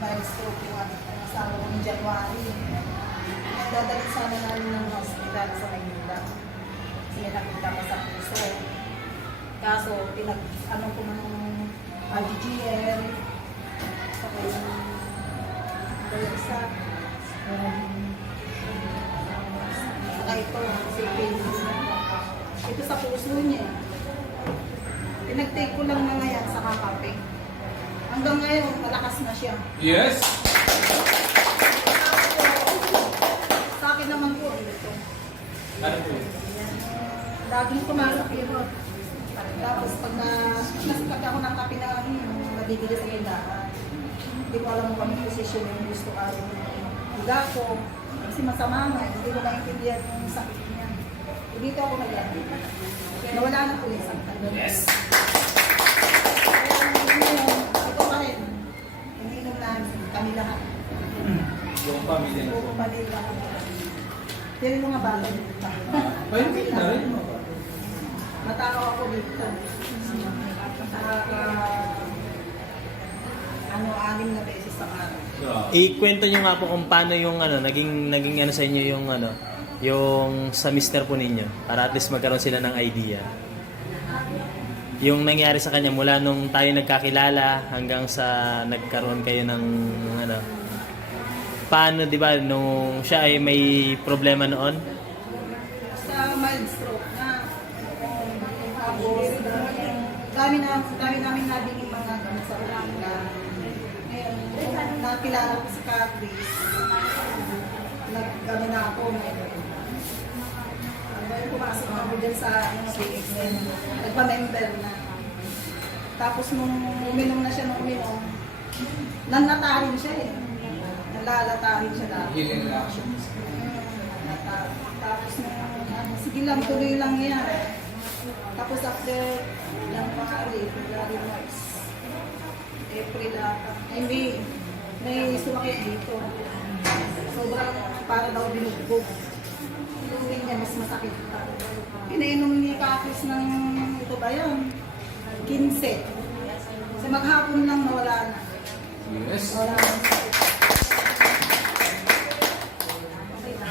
stroke yung asawa ko ng January. Dadalhin sana namin ng hospital sa Maynila. Kasi may nakita pa sa puso. Kaso, ano ko ng IgGL, saka yung diagnostic, saka ito, ito sa puso niya. Pinag-take ko lang na ngayon sa kakaping. Hanggang ngayon, malakas na siya. Yes! Sa akin naman po, ito. Ano po yun? Laging kumarap yun. Tapos pag nasikat ako ng kape na mabibili sa tindahan, hindi ko alam kung anong posisyon yung gusto ko yung higa ko. Kasi masama nga, hindi ko maintindihan yung sakit niya. Dito ako nag-aari. Nawala na po yung sakit. Yes! Ito pa rin. Iniinom namin, kami lahat. Yung pamilya niyo. Buong pamilya. Pero yung mga bata dito. Pwede na rin mo. Matakaw ako dito. Anim na beses sa araw. Ikwento nyo nga po kung paano yung naging ano sa inyo yung yung sa mister po ninyo para at least magkaroon sila ng idea. Yung nangyari sa kanya mula nung tayo nagkakilala hanggang sa nagkaroon kayo ng paano, 'di ba, nung siya ay may problema noon? Sa mild stroke na. Tapos, dami namin nabing yung mga gamit sa Olanda. Ngayon, nakilala ko si Catrice. Nag-gano'n na ako. Ngayon, pumasok ako dyan sa CXN. Nagpa-member na. Tapos, nung uminom na siya, nanlata rin siya eh. Nalalata rin siya dati. Healing reactions. Tapos sige lang, tuloy lang yan. Tapos after January, February, March, April ata. May sumakit dito. Sobrang para daw binugbog. Inuwi niya, mas masakit pa. Pinainom ni Kakis ng ito ba yan? 15. Kasi maghapon lang nawala na. Yes! Wala na. Okay na.